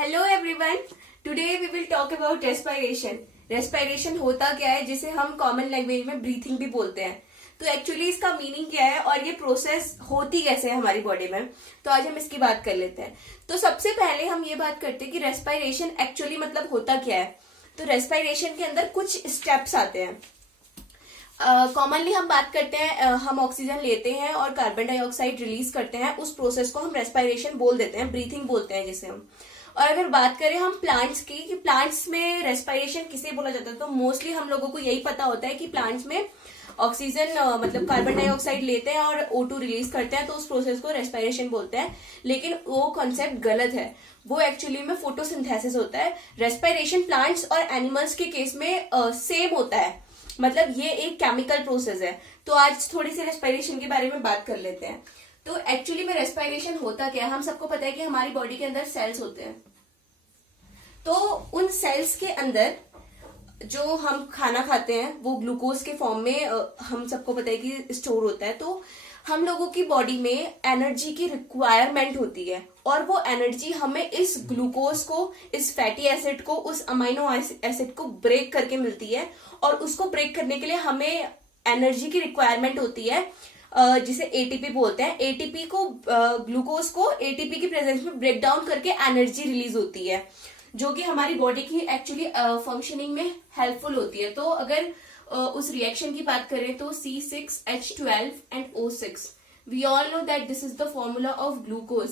Hello everyone, today we will talk about respiration. Respiration होता क्या है, जिसे हम कॉमन लैंग्वेज में ब्रीथिंग भी बोलते हैं। तो एक्चुअली इसका मीनिंग क्या है और ये प्रोसेस होती कैसे है हमारी बॉडी में, तो आज हम इसकी बात कर लेते हैं। तो सबसे पहले हम ये बात करते हैं कि रेस्पिरेशन एक्चुअली मतलब होता क्या है। तो रेस्पिरेशन के अंदर कुछ स्टेप्स आते हैं। कॉमनली हम बात करते हैं, हम ऑक्सीजन लेते हैं और कार्बन डाइऑक्साइड रिलीज करते हैं। उस प्रोसेस को हम रेस्पिरेशन बोल देते हैं, ब्रीथिंग बोलते हैं जिसे हम। और अगर बात करें हम प्लांट्स की, कि प्लांट्स में रेस्पिरेशन किसे बोला जाता है, तो मोस्टली हम लोगों को यही पता होता है कि प्लांट्स में ऑक्सीजन मतलब कार्बन डाइऑक्साइड लेते हैं और O2 रिलीज करते हैं, तो उस प्रोसेस को रेस्पिरेशन बोलते हैं। लेकिन वो कॉन्सेप्ट गलत है। वो एक्चुअली में फोटोसिंथेसिस होता है। रेस्पिरेशन प्लांट्स और एनिमल्स के केस में सेम होता है, मतलब ये एक केमिकल प्रोसेस है। तो आज थोड़ी सी रेस्पिरेशन के बारे में बात कर लेते हैं। तो एक्चुअली में रेस्पिरेशन होता क्या है, हम सबको पता है कि हमारी बॉडी के अंदर सेल्स होते हैं। तो उन सेल्स के अंदर जो हम खाना खाते हैं वो ग्लूकोज के फॉर्म में हम सबको पता है कि स्टोर होता है। तो हम लोगों की बॉडी में एनर्जी की रिक्वायरमेंट होती है, और वो एनर्जी हमें इस ग्लूकोज को, इस फैटी एसिड को, उस अमाइनो एसिड को ब्रेक करके मिलती है। और उसको ब्रेक करने के लिए हमें एनर्जी की रिक्वायरमेंट होती है, जिसे एटीपी बोलते हैं। एटीपी को, ग्लूकोज को एटीपी की प्रेजेंस में ब्रेक डाउन करके एनर्जी रिलीज होती है, जो कि हमारी बॉडी की एक्चुअली फंक्शनिंग में हेल्पफुल होती है। तो अगर उस रिएक्शन की बात करें तो C6H12 and O6, we all know that this is the formula of glucose.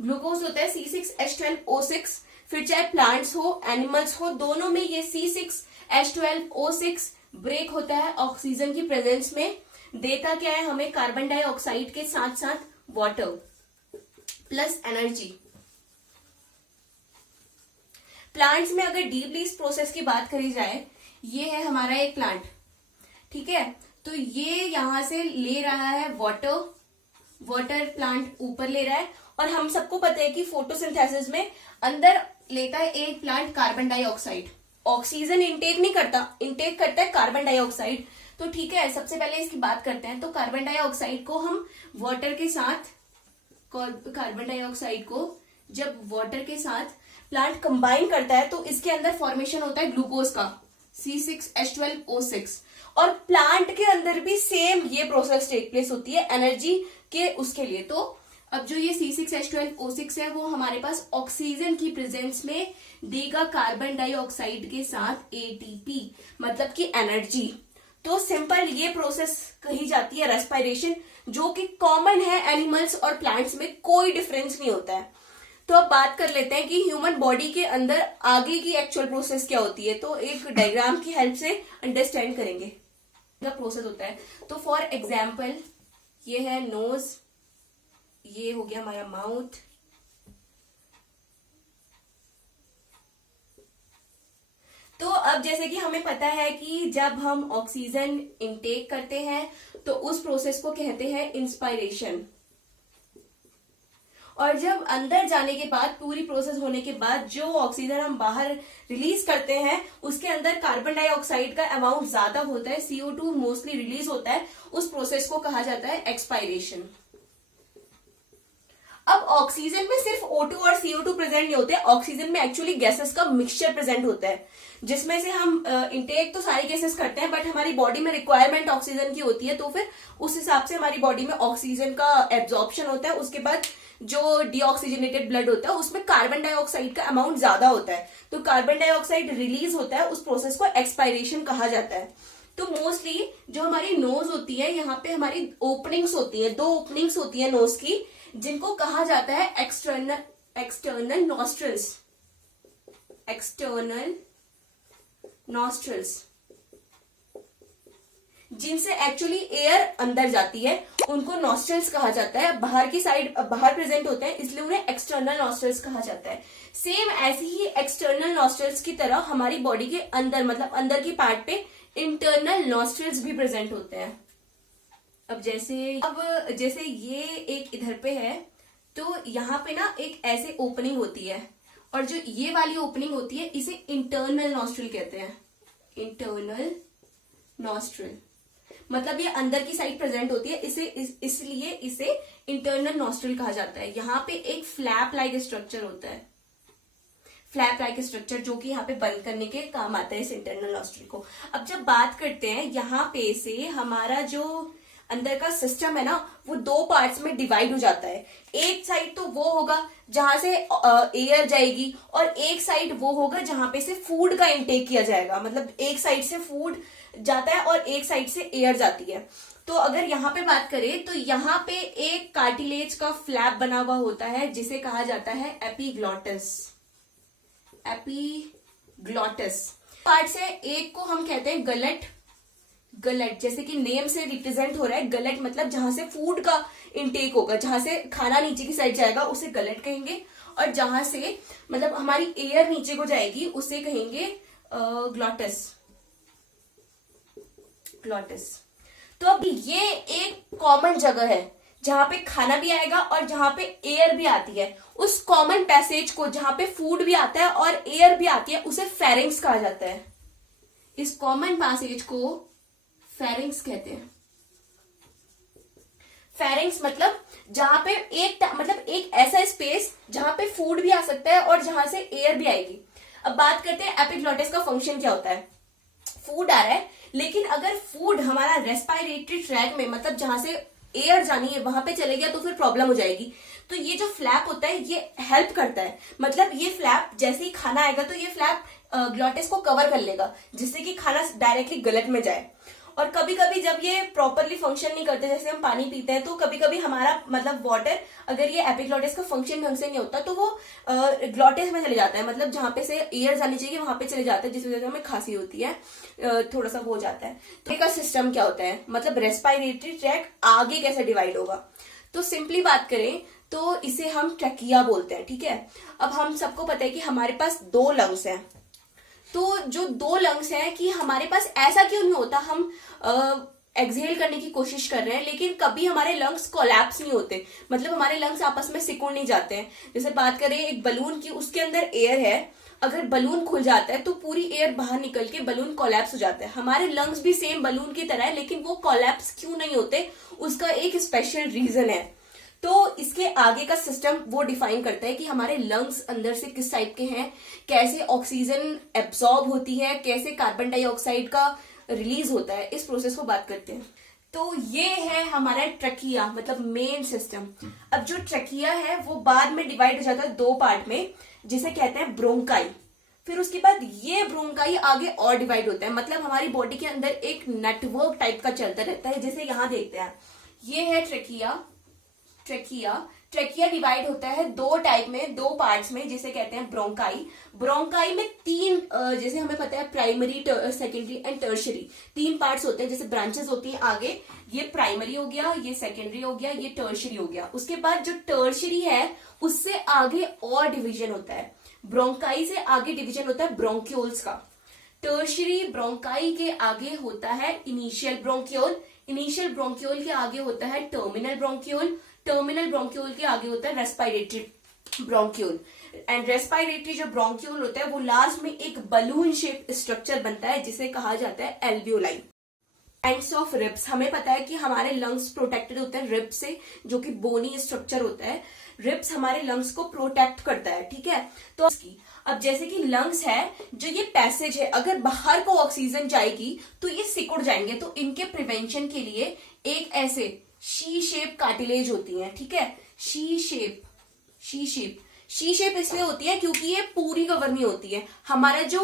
Glucose होता है C6H12O6। फिर चाहे प्लांट्स हो, एनिमल्स हो, दोनों में ये C6H12O6 ब्रेक होता है ऑक्सीजन की प्रेजेंस में। देता क्या है हमें, कार्बन डाइऑक्साइड के साथ साथ वाटर प्लस एनर्जी। प्लांट्स में अगर डीपली इस प्रोसेस की बात करी जाए, ये है हमारा एक प्लांट, ठीक है। तो ये यहां से ले रहा है वाटर प्लांट ऊपर ले रहा है। और हम सबको पता है कि फोटोसिंथेसिस में अंदर लेता है एक plant carbon dioxide, oxygen intake नहीं करता, इंटेक करता है कार्बन डाइऑक्साइड। तो ठीक है, सबसे पहले इसकी बात करते हैं। तो कार्बन डाइऑक्साइड को हम वाटर के साथ, कार्बन डाइऑक्साइड को जब वाटर के साथ प्लांट कंबाइन करता है तो इसके अंदर फॉर्मेशन होता है ग्लूकोज का, C6H12O6। और प्लांट के अंदर भी सेम ये प्रोसेस टेक प्लेस होती है एनर्जी के उसके लिए। तो अब जो ये C6H12O6 है वो हमारे पास ऑक्सीजन की प्रेजेंस में देगा कार्बन डाइऑक्साइड के साथ ATP, मतलब कि एनर्जी। तो सिंपल ये प्रोसेस कही जाती है रेस्पिरेशन, जो कि कॉमन है एनिमल्स और प्लांट्स में, कोई डिफरेंस नहीं होता है। तो अब बात कर लेते हैं कि ह्यूमन बॉडी के अंदर आगे की एक्चुअल प्रोसेस क्या होती है। तो एक डायग्राम की हेल्प से अंडरस्टैंड करेंगे क्या प्रोसेस होता है। तो फॉर एग्जाम्पल, ये है नोज, ये हो गया हमारा माउथ, तो अब जैसे कि हमें पता है कि जब हम ऑक्सीजन इनटेक करते हैं तो उस प्रोसेस को कहते हैं इंस्पायरेशन। और जब अंदर जाने के बाद, पूरी प्रोसेस होने के बाद, जो ऑक्सीजन हम बाहर रिलीज करते हैं उसके अंदर कार्बन डाइऑक्साइड का अमाउंट ज्यादा होता है, CO2 मोस्टली रिलीज होता है, उस प्रोसेस को कहा जाता है एक्सपायरेशन। अब ऑक्सीजन में सिर्फ O2 और CO2 प्रेजेंट नहीं होते, ऑक्सीजन में एक्चुअली गैसेस का मिक्सचर प्रेजेंट होता है, जिसमें से हम इंटेक तो सारी गैसेस करते हैं, बट हमारी बॉडी में रिक्वायरमेंट ऑक्सीजन की होती है। तो फिर उस हिसाब से हमारी बॉडी में ऑक्सीजन का एब्जॉर्प्शन होता है। उसके बाद जो डीऑक्सीजनेटेड ब्लड होता है उसमें कार्बन डाइऑक्साइड का अमाउंट ज्यादा होता है, तो कार्बन डाइऑक्साइड रिलीज होता है, उस प्रोसेस को एक्सपायरेशन कहा जाता है। तो मोस्टली जो हमारी नोज होती है, यहाँ पे हमारी ओपनिंग्स होती है, 2 ओपनिंग्स होती है नोज की, जिनको कहा जाता है एक्सटर्नल नॉस्ट्रल्स, जिनसे एक्चुअली एयर अंदर जाती है, उनको नॉस्ट्रल्स कहा जाता है। बाहर की साइड बाहर प्रेजेंट होते हैं, इसलिए उन्हें एक्सटर्नल नॉस्ट्रल्स कहा जाता है। सेम ऐसी ही एक्सटर्नल नॉस्ट्रल्स की तरह हमारी बॉडी के अंदर, मतलब अंदर की पार्ट पे इंटरनल नॉस्ट्रल्स भी प्रेजेंट होते हैं। अब जैसे ये एक इधर पे है, तो यहाँ पे ना एक ऐसे ओपनिंग होती है, और जो ये वाली ओपनिंग होती है इसे इंटरनल नॉस्ट्रल कहते हैं, इंटरनल नॉस्ट्रल। मतलब ये अंदर की साइड प्रेजेंट होती है, इसलिए इसे इंटरनल नॉस्ट्रल कहा जाता है। यहाँ पे एक फ्लैप लाइक स्ट्रक्चर होता है, फ्लैप लाइक स्ट्रक्चर, जो कि यहाँ पे बंद करने के काम आता है इस इंटरनल नॉस्ट्रल को। अब जब बात करते हैं यहाँ पे से हमारा जो अंदर का सिस्टम है ना, वो दो पार्ट्स में डिवाइड हो जाता है। एक साइड तो वो होगा जहां से एयर जाएगी, और एक साइड वो होगा जहां पे से फूड का इंटेक किया जाएगा। मतलब एक साइड से फूड जाता है और एक साइड से एयर जाती है। तो अगर यहाँ पे बात करें तो यहाँ पे एक कार्टिलेज का फ्लैप बना हुआ होता है जिसे कहा जाता है एपिग्लॉटिस। एपिग्लॉटिस पार्ट से एक को हम कहते हैं गलट। गलट जैसे कि नेम से रिप्रेजेंट हो रहा है, गलट मतलब जहां से फूड का इंटेक होगा, जहां से खाना नीचे की साइड जाएगा उसे गलट कहेंगे, और जहां से मतलब हमारी एयर नीचे को जाएगी उसे कहेंगे ग्लॉटिस। ग्लॉटिस। तो अब ये एक कॉमन जगह है जहां पे खाना भी आएगा और जहां पे एयर भी आती है। उस कॉमन पैसेज को जहां पे फूड भी आता है और एयर भी आती है उसे फेरिंग्स कहा जाता है। इस कॉमन पैसेज को फेरिंग्स कहते हैं। फेरिंग्स मतलब जहां पे एक ऐसा स्पेस जहां पे फूड भी आ सकता है और जहां से एयर भी आएगी। अब बात करते हैं एपिग्लॉटिस का फंक्शन क्या होता है। फूड आ रहा है, लेकिन अगर फूड हमारा रेस्पिरेटरी ट्रैक में, मतलब जहां से एयर जानी है वहां पे चले गया तो फिर प्रॉब्लम हो जाएगी। तो ये जो फ्लैप होता है ये हेल्प करता है। मतलब ये फ्लैप जैसे ही खाना आएगा तो ये फ्लैप ग्लॉटिस को कवर कर लेगा, जिससे कि खाना डायरेक्टली गलट में जाए। और कभी कभी जब ये प्रॉपरली फंक्शन नहीं करते, जैसे हम पानी पीते हैं, तो कभी कभी हमारा मतलब वाटर, अगर ये एपिग्लॉटिस का फंक्शन ढंग से नहीं होता तो वो ग्लॉटिस में चले जाता है। मतलब जहां पे से एयर जानी चाहिए वहां पे चले जाता है, जिस वजह से हमें खांसी होती है, थोड़ा सा हो जाता है। तो इसका सिस्टम क्या होता है, मतलब रेस्पिरेटरी ट्रैक आगे कैसे डिवाइड होगा। तो सिंपली बात करें तो इसे हम ट्रकिया बोलते हैं, ठीक है। अब हम सबको पता है कि हमारे पास 2 लंग्स हैं। तो जो 2 लंग्स हैं कि हमारे पास ऐसा क्यों नहीं होता, हम एक्सहेल करने की कोशिश कर रहे हैं लेकिन कभी हमारे लंग्स कोलैप्स नहीं होते, मतलब हमारे लंग्स आपस में सिकुड़ नहीं जाते हैं। जैसे बात करें एक बलून की, उसके अंदर एयर है, अगर बलून खुल जाता है तो पूरी एयर बाहर निकल के बलून कोलैप्स हो जाता है। हमारे लंग्स भी सेम बलून की तरह है, लेकिन वो कोलैप्स क्यों नहीं होते, उसका एक स्पेशल रीजन है। तो इसके आगे का सिस्टम वो डिफाइन करता है कि हमारे लंग्स अंदर से किस टाइप के हैं, कैसे ऑक्सीजन एब्सॉर्ब होती है, कैसे कार्बन डाइऑक्साइड का रिलीज होता है। इस प्रोसेस को बात करते हैं। तो ये है हमारा ट्रकिया, मतलब मेन सिस्टम। अब जो ट्रकिया है वो बाद में डिवाइड हो जाता है 2 पार्ट में, जिसे कहते हैं ब्रोंकाई। फिर उसके बाद ये ब्रोंकाई आगे और डिवाइड होता है। मतलब हमारी बॉडी के अंदर एक नेटवर्क टाइप का चलता रहता है, जैसे यहां देखते हैं, ये है ट्रकिया। ट्रकिया डिवाइड होता है 2 टाइप में, 2 पार्ट्स में, जिसे कहते हैं ब्रोंकाई। ब्रोंकाई में 3, जैसे हमें पता है primary, secondary and tertiary 3 parts होते हैं, जैसे ब्रांचेस होती हैं आगे। ये प्राइमरी हो गया, ये सेकेंडरी हो गया, ये टर्शरी हो गया। उसके बाद जो टर्शरी है उससे आगे और डिवीजन होता है। ब्रोंकाई से आगे डिवीजन होता है ब्रोंक्यूल्स का। टर्शरी ब्रोंकाई के आगे होता है इनिशियल ब्रोंक्यूल। इनिशियल ब्रोंक्यूल के आगे होता है टर्मिनल ब्रोंक्यूल। टर्मिनल ब्रोंक्यूल के आगे होता है रेस्पिरेटरी ब्रोंक्यूल। एंड रेस्पिरेटरी जो ब्रोंक्यूल होता है वो लास्ट में एक बलून शेप स्ट्रक्चर बनता है, जिसे कहा जाता है एल्वियोलाई। एंड्स ऑफ रिब्स, हमें पता है कि हमारे लंग्स प्रोटेक्टेड होते हैं रिब्स से, जो कि बोनी स्ट्रक्चर होता है। रिब्स हमारे लंग्स को प्रोटेक्ट करता है, ठीक है। तो अब जैसे कि लंग्स है, जो ये पैसेज है, अगर बाहर को ऑक्सीजन जाएगी तो ये सिकुड़ जाएंगे। तो इनके प्रिवेंशन के लिए एक ऐसे शी शेप कार्टिलेज होती है, ठीक है। शी शेप इसलिए होती है क्योंकि ये पूरी कवर नहीं होती है। हमारा जो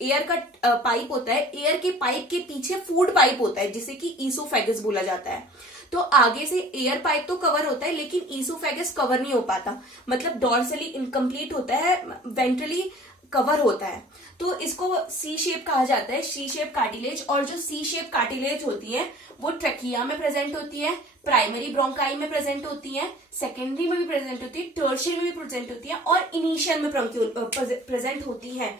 एयर का पाइप होता है, एयर के पाइप के पीछे फूड पाइप होता है, जिसे कि ईसोफेगस बोला जाता है। तो आगे से एयर पाइप तो कवर होता है, लेकिन ईसोफेगस कवर नहीं हो पाता, मतलब डॉर्सली इनकम्प्लीट होता है, वेंट्रली कवर होता है। तो इसको सी शेप कहा जाता है, सी शेप कार्टिलेज। और जो सी शेप कार्टिलेज होती है वो ट्रकिया में प्रेजेंट होती है, प्राइमरी ब्रोंकाई में प्रेजेंट होती है, सेकेंडरी में भी प्रेजेंट होती है, टर्शियरी में भी प्रेजेंट होती है, और इनिशियल में प्रेजेंट होती है।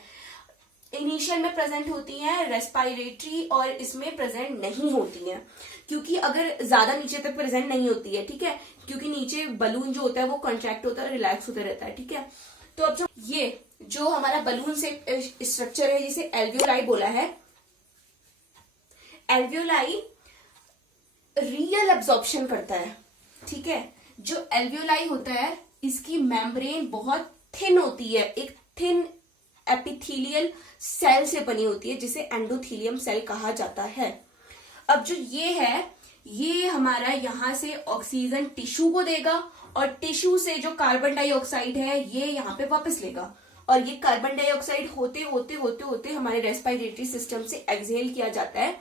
इनिशियल में प्रेजेंट होती हैं रेस्पिरेटरी, और इसमें प्रेजेंट नहीं होती हैं, क्योंकि अगर ज्यादा नीचे तक प्रेजेंट नहीं होती है, ठीक है, क्योंकि नीचे बलून जो होता है वो कॉन्ट्रैक्ट होता है, रिलैक्स होता रहता है, ठीक है। तो अब जो हमारा बलून से स्ट्रक्चर है, जिसे एल्वियोलाई बोला है, एल्वियोलाई रियल एब्जॉर्प्शन करता है, ठीक है। जो एल्वियोलाई होता है इसकी मेम्ब्रेन बहुत थिन होती है, एक थिन एपिथेलियल सेल से बनी होती है जिसे एंडोथेलियम सेल कहा जाता है। अब जो ये है ये हमारा यहां से ऑक्सीजन टिश्यू को देगा और टिश्यू से जो कार्बन डाइऑक्साइड है ये यहाँ पे वापस लेगा और ये कार्बन डाइऑक्साइड होते होते होते होते हमारे रेस्पिरेटरी सिस्टम से एक्सहेल किया जाता है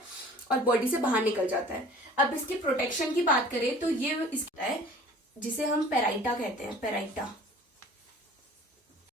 और बॉडी से बाहर निकल जाता है। अब इसके प्रोटेक्शन की बात करें तो ये इसका है जिसे हम पेराइटा कहते हैं, पेराइटा।